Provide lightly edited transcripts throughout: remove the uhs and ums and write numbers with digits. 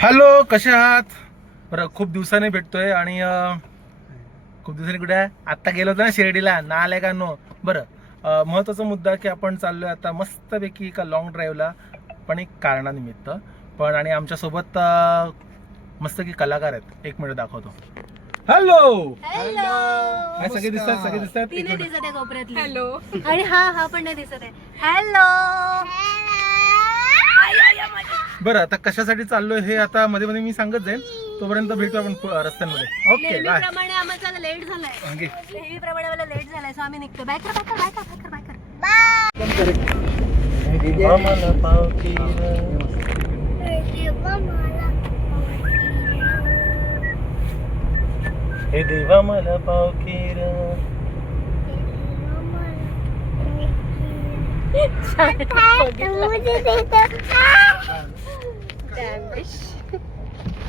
Hello, कसे आहात? बरं, खूप दिवसांनी भेटतोय आणि खूप दिवसांनी कुठे आहे? आत्ता गेलो होतो ना शिर्डीला, ना आलाय का नो? बरं, महत्त्वाचा मुद्दा की आपण चाललोय आता मस्तपैकी एका लॉंग ड्राईव्हला, पण एक कारणानिमित्त पण. आणि आमच्यासोबत मस्त की कलाकार आहेत. एक मिनिट दाखवतो. Hello hello. सगळे दिसतात, सगळे दिसतात. ती नाही दिसत आहे कोपऱ्यातली. हॅलो. आणि हा पण नाही दिसत आहे. हॅलो. बरं, आता कशासाठी चाललोय हे आता मध्ये मध्ये मी सांगत जाईल. तोपर्यंत भेटू आपण रस्त्यांमध्ये. Okay, bye. नेहमीप्रमाणे आम्हाला लेट झालाय. नेहमीप्रमाणे मला लेट झालाय, सो आम्ही निघतो. बाय कर, बाय कर, बाय कर, बाय कर, बाय कर. हे देवा मला पावकीर.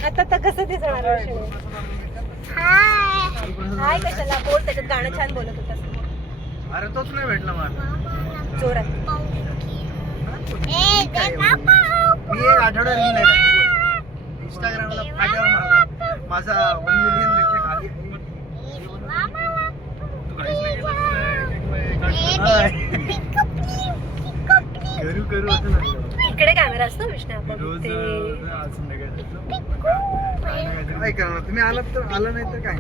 आता तर कसं दिसणार? हाय कशाला बोल, त्याच्यात गाणं छान बोलत होतास. अरे तोच नाही भेटला मला. जोरात. मी एक आठवडा रील नाही टाकली. इंस्टाग्रामला फाट्यावर मारला. माझा 1 मिलियन पेक्षा खाली आहे. तू काहीच नाही केलं. करू असं नाही. इकडे कॅमेरा असतो विष्णू, आपण रोज ते आज संध्याकाळी काय करणार? तुम्ही आलात तर आला नाही तर काय.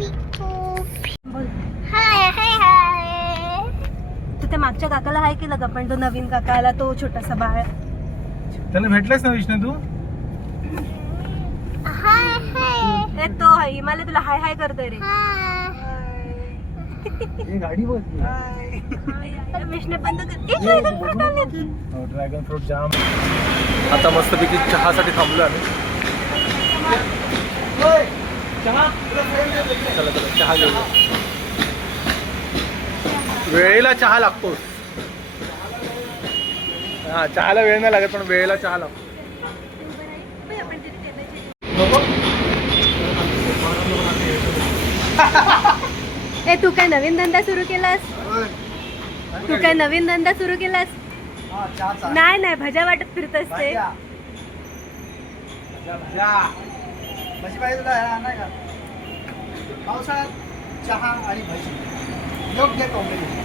बोल. तू त्या मागच्या काकाला हाय केलं का? पण तो नवीन काका आला, तो छोटासा बाळ. त्याला भेटलास ना विष्णू तू? ए, तो हिमालय तुला हाय हाय करतोय रे. गाडी बघ. विष्णू बंद कर. ड्रॅगन फ्रूट जाम. आता मस्तपैकी चहासाठी थांबलो आम्ही. चला चला, चहा घेऊया. वेळेला चहा लागतो. हा, चहाला वेळ नाही लागत, पण वेळेला चहा लागतो. ए, तू काय नवीन धंदा सुरू केलास? तू काय नवीन धंदा सुरू केलास? नाही नाही, भजा वाटत फिरतस ते. भजी पाहिजे तुला? नाही का? पावसाळ्यात चहा आणि भजी योग्य कॉम्बिनेशन.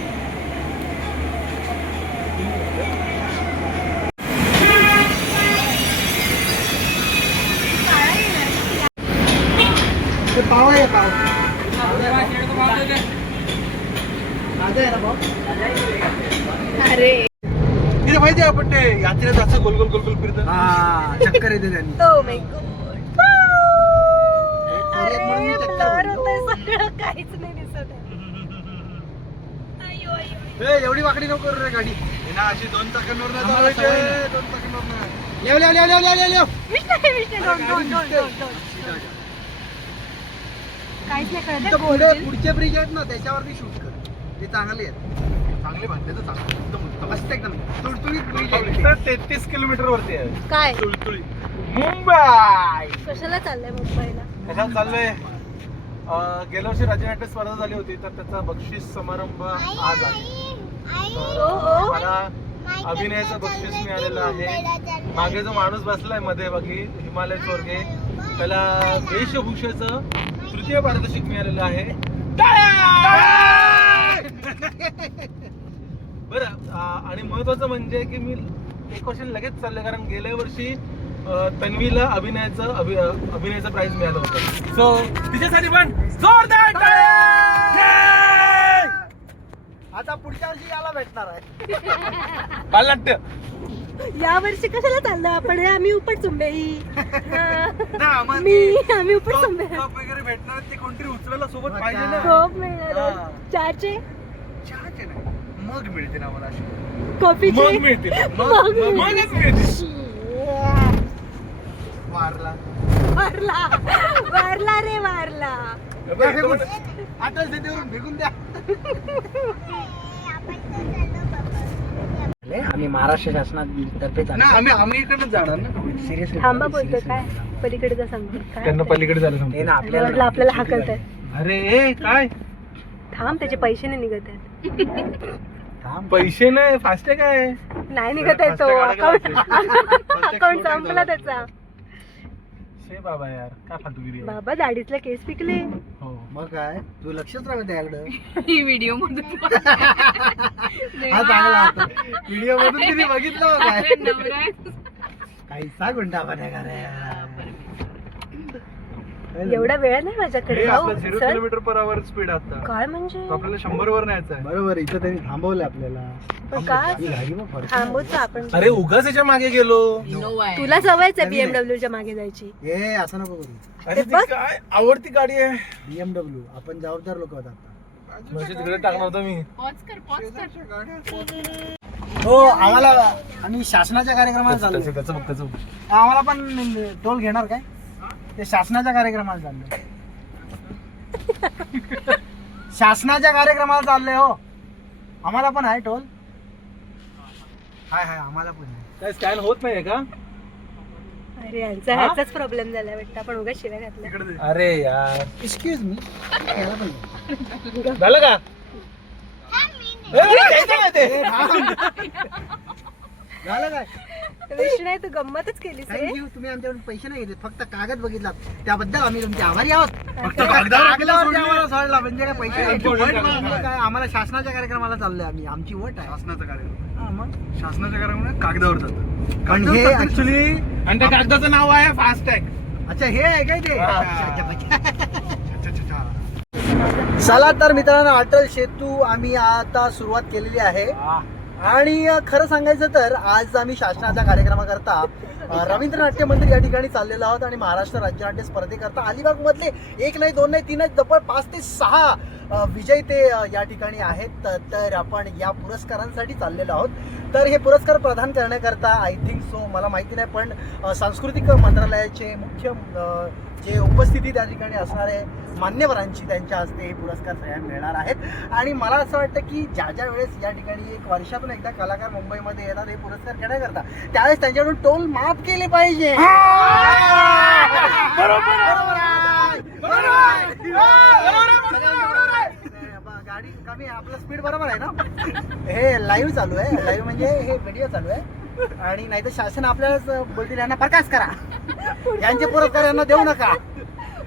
ते पाव आहे, पाव. ताजा आहे ना पाव? अरे तिथे माहिती आहे आपण ते यात्रेत असं गोल गोल गोल गोल फिरतं. हा, चक्कर येते त्यांनी. Oh my God. कोरियात म्हणून मी चक्कर ब्लर बोलतो. होतंय सगळं, काहीच नाही दिसत आहे. ए, एवढी वाकडी नको करू रे गाडी. हे ना, अशी 2 चाकांवर नाही आम्हाला चालवायचे. सवय नाही. 2 चाकांवर नाही. लेव लेव लेव लेव लेव लेव. विष्णू, don't. काहीच नाही कळत इथं पुढे पुढचे ब्रिज आहेत ना, त्याच्यावरती शूट कर. ते चांगले आहेत. चांगले बांधले तर चांगले. एकदम उत्तम. मस्त एकदम तुळतुळीत ब्रिज आहे. फक्त 33 किलोमीटर वरती आहे. काय? तुळतुळी मुंबई. कशाला चाललंय मुंबईला? कशाला चाललोय? गेल्या वर्षी राज्यनाट्य स्पर्धा झाली होती, तर त्याचा बक्षीस समारंभ आज आहे. तर मला अभिनयाचं बक्षीस मिळालेलं आहे. मागे जो माणूस बसलाय मध्ये बघी, हिमालय चोरगे, त्याला वेशभूषेचं 3य पारितोषिक मिळालेलं आहे. बरं, आणि महत्वाचं म्हणजे की मी एक वर्षी लगेच चाललोय, कारण गेल्या वर्षी तन्वीला अभिनयाचं प्राइज मिळालं होतं. सो तिच्यासाठी पण जोरदार टाळ्या! आता पुढच्या वर्षी याला भेटणार आहे. बालनाट्य. या वर्षी कशाला चाललं आपण? आम्ही उपट चुंबे. ना, मग आम्ही उपट चुंबे. कप वगैरे भेटणार, ते कोणतरी उचलायला सोबत पाहिजे ना. खूप मिळणार. हा. चहाचे, चहाचे नाही, मग मिळते ना मला अशी. कॉफीचे. मग मिळतील. मगच मिळतील. मारला. वारला रे, वारला. आठच देतेवरून फेकून द्या. आम्ही महाराष्ट्र शासनातर्फे आम्ही इकडनं जाणार ना. सिरियसली थांबा, बोलतोय काय? पलीकडे जा, सांगतो काय? त्यांना पलीकडे झालं ते समजलं. ना म्हटलं आपल्याला हाकलत आहे. अरे ए, काय थांब, त्याचे पैसे नाही निघत आहेत. पैसे नाही, फास्टॅग आहे. नाही निघत आहे तो. अकाउंट संपला त्याचा. शे बाबा यार काय फालतूगिरी आहे. बाबा दाढीतला केस पिकले. हो मग काय तू लक्षच राहत त्याकडं. ही व्हिडिओ मधून हा चांगला व्हिडिओ मधून तिने बघितलं हो काय काही सांग म्हणता एवढा वेळ नाही माझ्याकडे. जाऊ, चल. km/h स्पीड आता काय म्हणजे आपल्याला 100 वर न्यायचं आहे. बरोबर इथं त्यांनी थांबवलं आपल्याला. पण का ही गाडी मग फरक थांबवतो आपण? अरे उगाच याच्या मागे गेलो. तुला सवयच आहे BMW च्या मागे जायची. ए असं नको करू. अरे ती काय आवडती गाडी आहे. BMW आपण जबाबदार लोक आहोत आता. म्हणजे तिकडे टाकणार होतो मी. हो आम्हाला आम्ही शासनाच्या कार्यक्रमाला चाललो. त्याचं बघ त्याचं बघ. आम्हाला पण टोल घेणार काय ते शासनाच्या कार्यक्रमाला चाललोय. शासनाच्या कार्यक्रमाला चाललोय हो. आम्हाला पण आहे टोल. हाय हाय आम्हाला पण आहे. काय स्कॅन होत नाहीये का? अरे यांचा ह्याचाच प्रॉब्लेम झाला वाटतं. आपण उगाच शिव्या घातल्या. अरे यार एक्सक्यूज मी याला पण झालं का? झालं काय विष्णू तू गंमतच केलीस रे. थँक्यू. तुम्ही आमच्याकडून पैसे नाही घेतले फक्त कागद बघितला त्याबद्दल आम्ही तुमचे आभारी आहोत. फक्त कागदावरती कागदावरती आम्हाला सोडला म्हणजे काय पैसे आमची नाही. वट मारणार. काय आम्हाला शासनाच्या कार्यक्रमाला चाललोय आम्ही. आमची वट आहे. शासनाचा कार्यक्रम हा, मग शासनाच्या कार्यक्रम कागदावर जातं. पण हे ऍक्च्युली आणि त्या कागदाचं नाव आहे फास्टॅग. अच्छा हे आहे काय ते. हा. अच्छा, अच्छा, अच्छा. चला तर मित्रांनो अटल सेतू आम्ही आता सुरुवात केलेली आहे. आणि खरं सांगायचं तर आज आम्ही शासनाच्या कार्यक्रमाकरता रवींद्र नाट्य मंदिर या ठिकाणी चाललेलो आहोत. आणि महाराष्ट्र राज्यनाट्य स्पर्धेकरता अलिबाग मधले 1 नाही 2 नाही 3 नाही जवळ 5 ते 6 विजेते या ठिकाणी आहेत. तर आपण या पुरस्कारांसाठी चाललेलो आहोत. तर हे पुरस्कार प्रदान करण्याकरता आय थिंक सो मला माहिती नाही पण सांस्कृतिक मंत्रालयाचे मुख्य जे उपस्थिती त्या ठिकाणी असणारे मान्यवरांची त्यांच्या हस्ते हे पुरस्कार सगळ्यांना मिळणार आहेत. आणि मला असं वाटतं की ज्या ज्या वेळेस या ठिकाणी एक वर्षातून एकदा कलाकार मुंबईमध्ये येतात हे पुरस्कार घेण्याकरता त्यावेळेस त्यांच्याकडून टोल माफ केले पाहिजे. गाडी कमी आपला स्पीड बरोबर आहे ना. हे लाईव्ह चालू आहे. लाईव्ह म्हणजे हे व्हिडिओ चालू आहे. आणि नाही तर शासन आपल्यालाच बोलतील यांना बरखास्त करा. यांचे पुरस्कार यांना देऊ नका.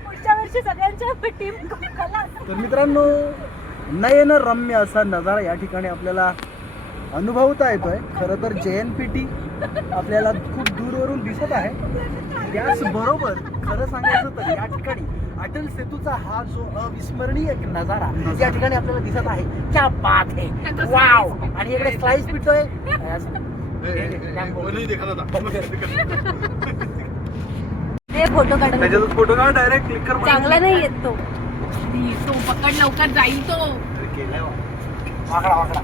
पुढच्या वर्षी सगळ्यांच्या टीम तर मित्रांनो नयन रम्य असा नजारा या ठिकाणी आपल्याला अनुभवता येतोय. खरं तर JNPT आपल्याला खूप दूरवरून दिसत आहे. त्याचबरोबर खरं सांगायचं तर या ठिकाणी अटल सेतूचा हा जो अविस्मरणीय नजारा या ठिकाणी आपल्याला दिसत आहे. क्या बात है, वाव. आणि इकडे स्लाइस पिटतोय. हे फोटो काढ. त्याच्यातच फोटो काढ डायरेक्ट क्लिक कर. चांगला नाही येत तो. तो पकड लवकर जाईल तो. वाकडा वाकडा.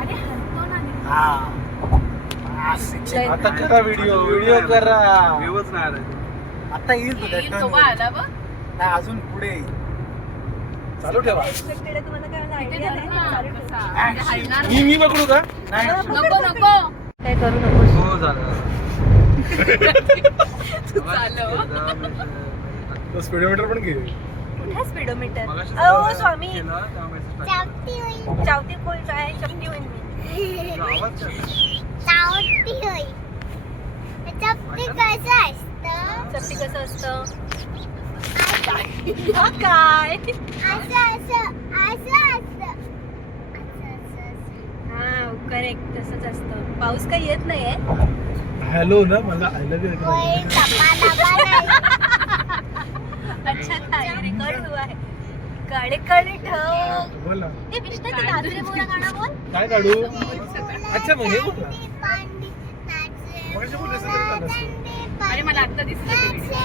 अरे हलतो ना. हा. आता करा व्हिडिओ करा. व्यवस्थ नाही आला. आता येईल तुझ्या येईल turn तो वर. आला बघ. नाही अजून पुढे येईल. चालू ठेवा. Expected आहे, तुम्हाला काय तिथे idea धर आहे? ना, चालू ठेव. कसा. म्हणजे हलणार मी पकडू का? नाही नको नको. काय करू नकोस. हो झालं. तू चालव. तो स्पीडोमीटर पण घे. कुठे स्पीडोमीटर? मगाशी ओ स्वामी. केला, तेव्हा message टाकला. चावती कोण काय चपटी होईल मी. आवाज काय? चपटी कसं असतं? काय हा करेक्ट तसंच असतं. पाऊस काही येत नाहीये. हॅलो ना मला आय लव्ह यू. अच्छा काय रेकॉर्ड हुआ है. काळे काळे ढग. बोल ना ए विष्णू ते नाचरे मोरा गाणं बोल. काय काढू. अच्छा मग हे कुठलं? मगाशी कुठलं असं तरी झालं असतं. अरे मला आता दिसलं ते video.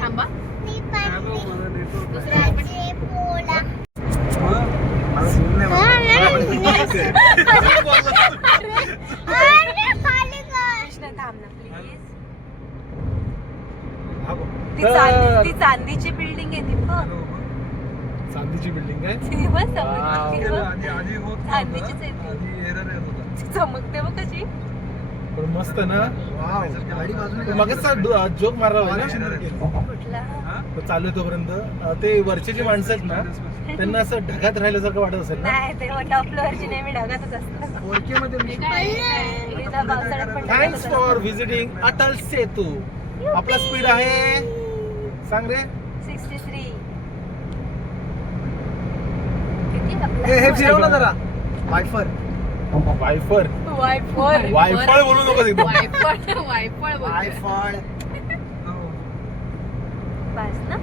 थांबा. दुसरं आहे पण. मला सुन नाही म्हणत. विष्णू थांब ना प्लीज. हा बघ. ती चांदीची बिल्डिंग आहे ती बघ. चांदीची बिल्डिंग आहे. ती बघ Wow. समजते बघ. आधी होत चांदीचीच आहे नव्हतं. ती. आधी error येत होता. ती चमकते बघ कशी. पण मस्त ना. वाव, गाडी बाजूने मगाचा जोक मारला Connection होता. error केलं. कुठला? तो चालू आहे तोपर्यंत ते वरचे जे माणसं आहेत ना त्यांना असं ढगात राहिल्यासारखं वाटत असेल ना. नाही ते टॉप फ्लोअरची नेहमी ढगातच असतात. 4K मध्ये मी हे काय आहे? हिला पावसाळ्यात पण ढगातच थँक्स असतात. For visiting Atal Setu. आपला स्पीड आहे सांग रे. 63. हे फिरव ना जरा. वायफर. वायफर वायफळ वायफळ बोलू नको एकदम. वायफळ वायफळ. बस ना.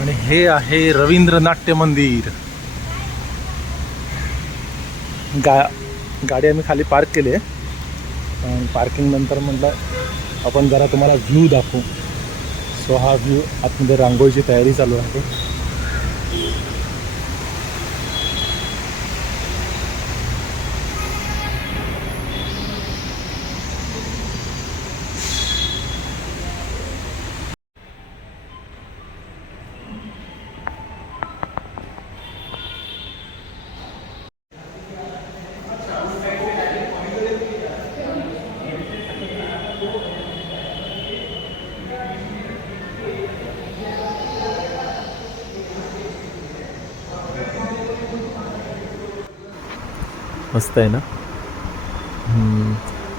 आणि हे आहे रवींद्र नाट्य मंदिर. गाडी आम्ही खाली पार्क केली आहे. पार्किंग नंतर म्हटलं आपण जरा तुम्हाला व्ह्यू दाखवू. सो हा व्ह्यू आतमध्ये रांगोळीची तयारी चालू आहे. मस्त आहे ना.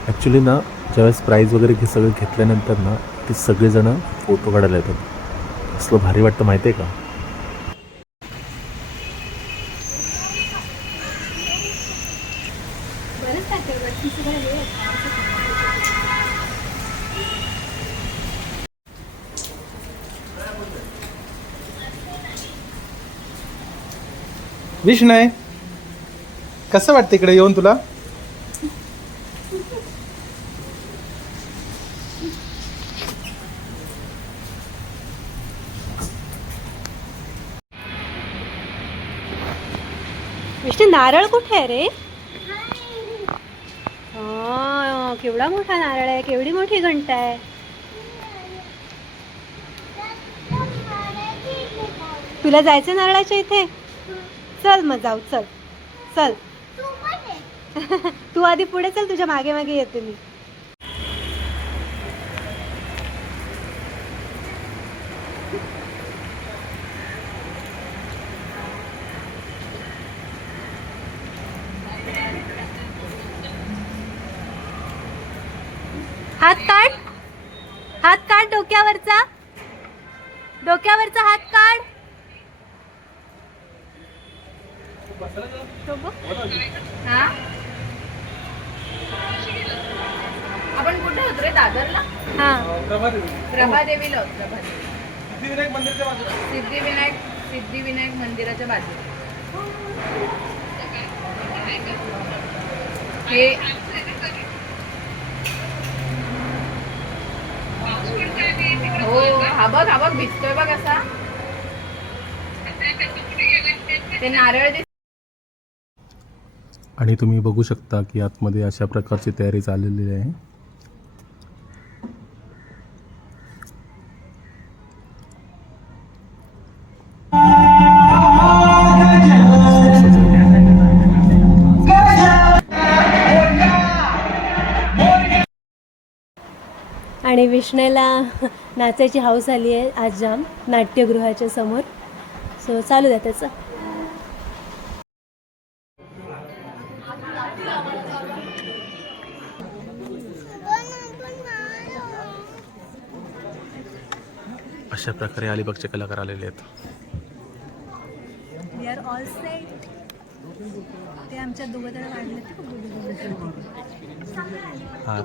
ॲक्च्युली ना ज्यावेळेस प्राईज वगैरे सगळं घेतल्यानंतर ना ते सगळेजणं फोटो काढायला येतात. असलं भारी वाटतं माहिती आहे का. विष्णय कसं वाटतं इकडे येऊन तुला. विष्णू नारळ कुठे आहे रे. केवढा मोठा नारळ आहे. केवढी मोठी घंटा आहे. तुला जायचं नारळाच्या इथे. चल मग जाऊ. चल चल. तू आधी पुढे चल. तुझ्या मागे मागे येते मी. हात काढ. हात काढ डोक्यावरचा. डोक्यावरचा हात काढ. आपण कुठे होतो रे. दादरला. हा प्रभादेवीला होतो. सिद्धिविनायक मंदिरच्या बाजूला. सिद्धिविनायक मंदिराच्या बाजूला. हे हो. हा बघ भिजतोय बघ असा. ते नारळ आणि तुम्ही बघू शकता की आतमध्ये अशा प्रकारची तयारी चाललेली आहे. आणि विष्णूला नाचायची हौस आली आहे आज जाम नाट्यगृहाच्या समोर. सो चालू द्या त्याचं. अशा प्रकारे अलिबागचे कलाकार आलेले आहेत. We are all set. ते आमच्या दोघं वाढले. हां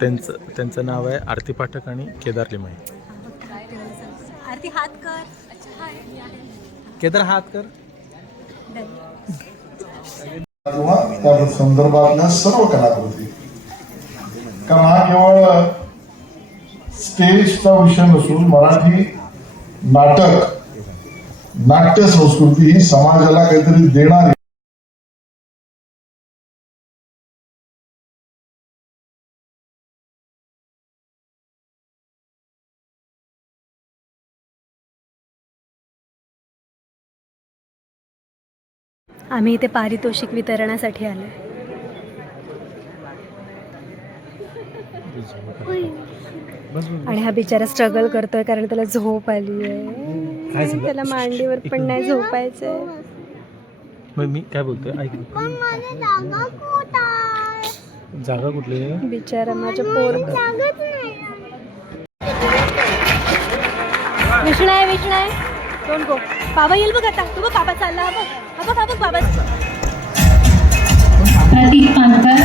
त्यांचं नाव आहे आरती पाठक आणि केदार लिमाई. आरती हात कर. केदार हात कर. किंवा त्या संदर्भातल्या सर्व कलाकृती. कारण हा केवळ स्टेजचा विषय नसून मराठी नाटक नाट्य संस्कृती ही समाजाला काहीतरी देणारी. आम्ही इथे पारितोषिक वितरणासाठी आलो. आणि हा बिचारा स्ट्रगल करतोय कारण त्याला झोप आली आहे. त्याला मांडीवर पण नाही झोपायचंय. मग मी काय बोलतोय ऐक. पण माझी जागा कुठं आहे? जागा कुठली आहे? बिचारा माझ्या पोर. जागाच नाही. विष्णू आहे डोंट गो. बाबा येईल बघ आता. तू बघ बाबा चालला. हा बघ बाबा. प्रतीक पानकर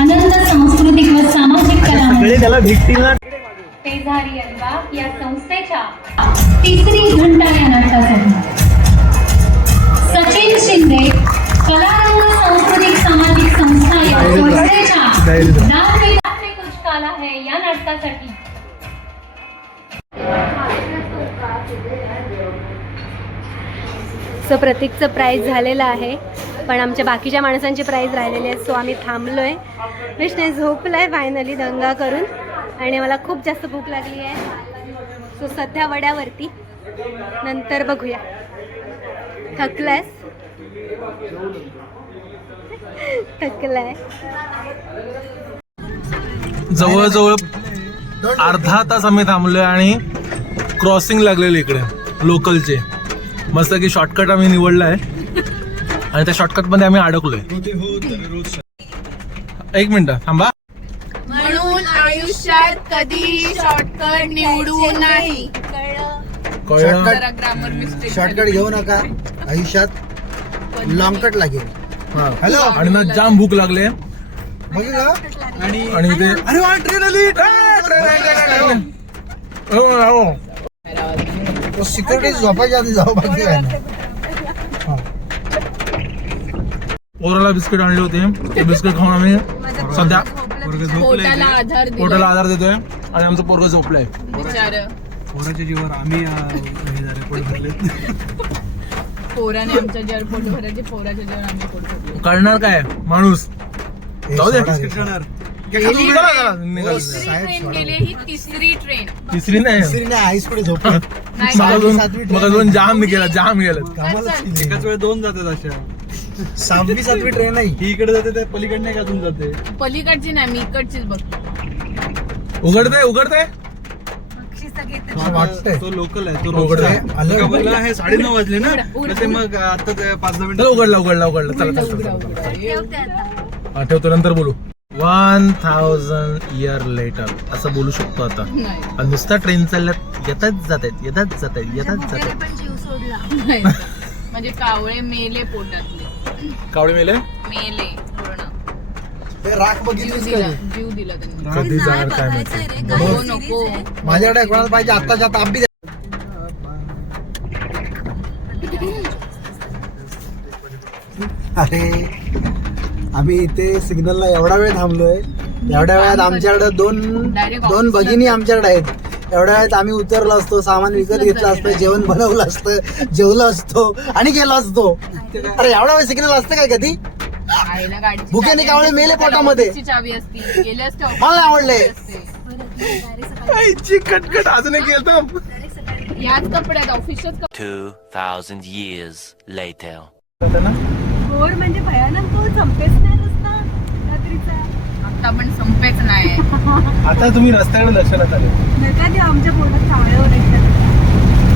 आनंद सांस्कृतिक व सामाजिक कला त्याला भेटतील ना. पेझारी अलिबाग या संस्थेच्या तिसरी घंटा या नाटकासाठी सचिन शिंदे कलारंग सांस्कृतिक सामाजिक संस्था या संस्थेच्या दान में कुछ काला है या नाटकासाठी सो प्रतीकचं प्राईज झालेलं आहे पण आमच्या बाकीच्या माणसांची प्राईज राहिलेली आहे. सो आम्ही थांबलोय. विष्णू झोपलाय फायनली दंगा करून आणि मला खूप जास्त भूक लागली आहे. सो सध्या वड्यावरती नंतर बघूया. थकलायस? थकलाय. जवळजवळ अर्धा तास आम्ही थांबलोय आणि क्रॉसिंग लागलेलं इकडे लोकलचे. मस्त की शॉर्टकट आम्ही निवडला आहे आणि त्या शॉर्टकट मध्ये आम्ही अडकलोय. एक मिनिट थांबा. म्हणून आयुष्यात कधी शॉर्टकट निवडू नाही. कळलं? जरा ग्रामर मिस्टेक. शॉर्टकट घेऊ नका. आयुष्यात लॉंग कट लागेल. हा. हॅलो. आणि ना जाम भूक लागले बघितलं. आणि ते अरे वा ट्रेन आली. सिक्युरिटी झोपायच्या आधी जाऊ बाकी काय नाही. पोराला बिस्किट आणले होते. ते बिस्किट खाऊन आम्ही सध्या पोटाला आधार दिला. पोटाला आधार देतोय आणि आमचं पोरग झोपलंय. बिचारं. पोराच्या जीवावर आम्ही पोट भरले. पोराने आमच्या जर पोट भरायचे, पोराच्या जेवण आम्ही पोट भरले. कळणार काय माणूस. जाऊ दे. खाणार. चला, चला, निघालो. ट्रेन गेली ही तिसरी ट्रेन. तिसरी नाही तिसरी नाही आईस पुढे झोपली. नाही, मग दोन जाम गेला जाम गेलं. एकाच वेळेस 2 जातात अशा. 6वी 7वी ट्रेन नाही. ही इकडे जाते ते पलीकडे नाही का अजून जाते. पलीकडची नाही, मी इकडचीच बघतो. उघडते वाटतंय. तो लोकल आहे. तो उघडतंय. का बोलला हे 9:30 वाजले ना. उघडा. ते मग आता 5-10 चला मिनिटं. उघडला चला हा, ठेवतो नंतर बोलू. 1000 इयर लेटर असं बोलू शकतो आता. नाही. आणि नुसता ट्रेन चालल्यात येतात जात आहेत. नाही. म्हणजे कावळे मेले पोटातले. कावळे मेले मेले पूर्ण. ते राख बघितलीस का? जीव दिला त्यांनी. कधी जाणार काय माहिती. नको नको. माझ्याकडे कोणाला पाहिजे आत्ताच्या आता बी द्या. अरे आम्ही इथे सिग्नलला एवढा वेळ थांबलोय. एवढ्या वेळात आमच्याकडे दोन भगिनी आमच्याकडे आहेत. एवढ्या वेळात आम्ही उतरलो असतो, सामान विकत घेतलं असतं, जेवण बनवलं असतं, जेवलो असतो आणि गेलो असतो. अरे एवढा वेळ सिग्नल असतं काय कधी? आईला गाडीची भुकेने चावी कावळे असती, मेले त्याला पोटामध्ये. ऑफिसची चावी असती. गेले असते मला नाही आवडले. आईची कटकट अजून एक येतो. याच कपड्यात ऑफिसच्याच 2,000 years later. घोर म्हणजे भयानक. तो संपेच नाही रस्ता रात्रीचा. आता पण संपेच नाही. आता तुम्ही रस्त्याकडे लक्षात आले. नका ते आमच्या पोटात कावळ्यावर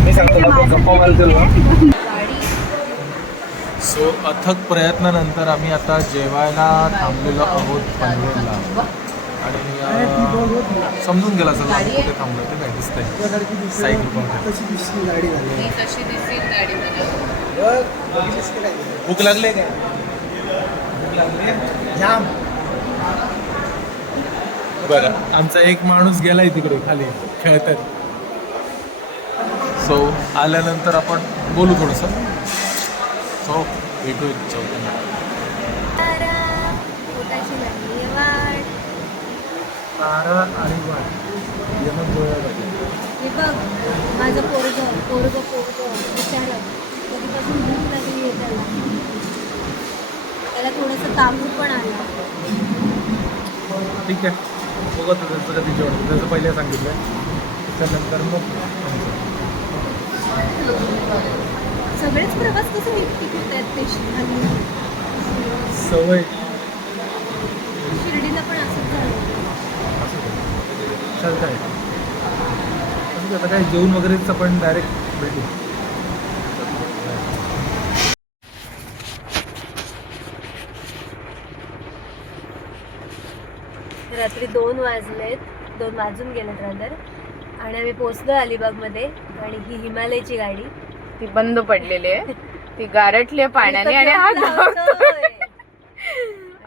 मी सांगतो ना, गप्पा मारतील ना. गाडी सो अथक प्रयत्नानंतर आम्ही आता जेवायला थांबलेलो आहोत पनवेलला. आणि समजून गेला सगळं कुठे थांबलो ते काय दिसतंय. साईड तशी दिसली गाडी झाली. ही तशी दिसेल गाडी झाल्यावर. बघितलीस की नाही? भूक लागले काय? जाम. बरं आमचा एक माणूस गेलाय तिकडे खाली खेळतात. सो आल्यानंतर आपण बोलू थोडंसं. सो भेटू चौथ्या. पोटाची लागली वाट. नारळ आणि वाट यमन डोळ्याला. हे बघ माझं पोरग विचार कधीपासून भूक लागली आहे त्याला थोडंसं तांबू पण आला. ठीक आहे बघत त्याचं कधी जेवण जसं पहिले सांगितलं त्याच्यानंतर मग सगळेच प्रवास कसं व्यक्तिक होत आहेत ते सवय. शिर्डीला पण असंच झालं. चालत आहे. ठीक आहे, आता काय जेवण वगैरेच आपण डायरेक्ट भेटू. रात्री 2 वाजलेत, 2 वाजून गेलेत रादर, आणि आम्ही पोचलो अलिबागमध्ये. आणि ही हिमालयची गाडी ती बंद पडलेली आहे, ती गारटली आहे पाण्याने आणि हा धावतोय.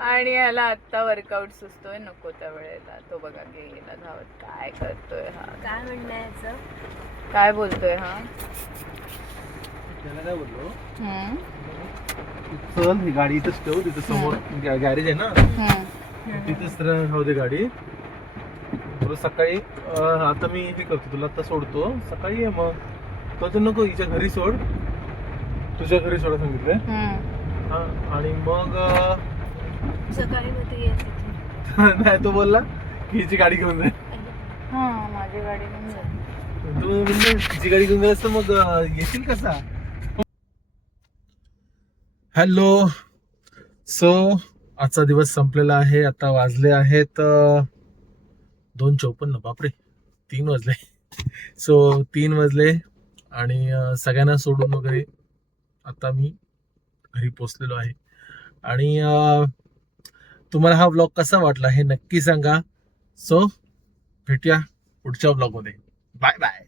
आणि याला आता वर्कआउट सुचतोय नको त्या वेळेला. तो बघा गेला धावत, काय करतोय हा, काय म्हणणं आहे याचं? काय बोलतोय हा. त्याला काय बोललो, हम्म, चल ही गाडी इथंच ठेव, तिथं समोर गॅरेज आहे ना, हम्म. तिथेच राहू दे गाडी. तुला सकाळी आता मी हे करतो, तुला आता सोडतो, सकाळी ये मग. तर नको, हिच्या घरी सोड, तुझ्या घरी सोडा सांगितलंय. हम्म. हा, आणि मग सकाळी मग तू येत नाही, तो बोलला की हिची गाडी घेऊन जाय. हा, माझी गाडी घेऊन जा. तू म्हणजे तिची गाडी घेऊन जायचं, मग येशील कसा. हॅलो, सो आजचा दिवस संपलेला आहे. आता वाजले आहेत 2:54. बापरे, 3 वाजले. सो 3 वाजले आणि सगळ्यांना सोडून वगैरे आता मी घरी पोचलेलो आहे. आणि तुम्हाला हा व्लॉग कसा वाटला हे नक्की सांगा. सो भेटूया पुढच्या व्लॉगमध्ये. Bye bye.